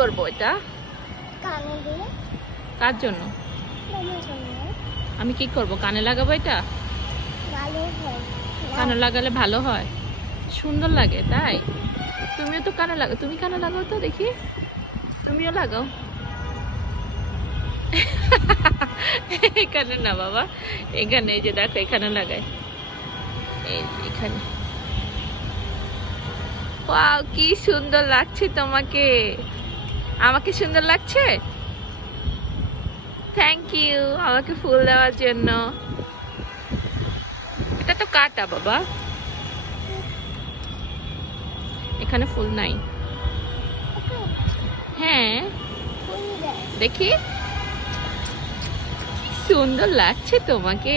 করব এটা? কার জন্য? আমি কি করব? কানে লাগাবো এটা? কানে লাগালে ভালো হয়, সুন্দর লাগে তাই? তুমিও তো কানে লাগাও, তুমি কানে লাগাও তো দেখি, তুমিও লাগাও। এখানে না বাবা, এখানে এই যে দেখো, এখানে লাগাই, এই এখানে। ওয়াও, কি সুন্দর লাগছে তোমাকে। আমাকে সুন্দর লাগছে? থ্যাংক ইউ আমাকে ফুল দেওয়ার জন্য। এটা তো কাটা বাবা, এখানে ফুল নাই। হ্যাঁ দেখি, কি সুন্দর লাগছে তোমাকে।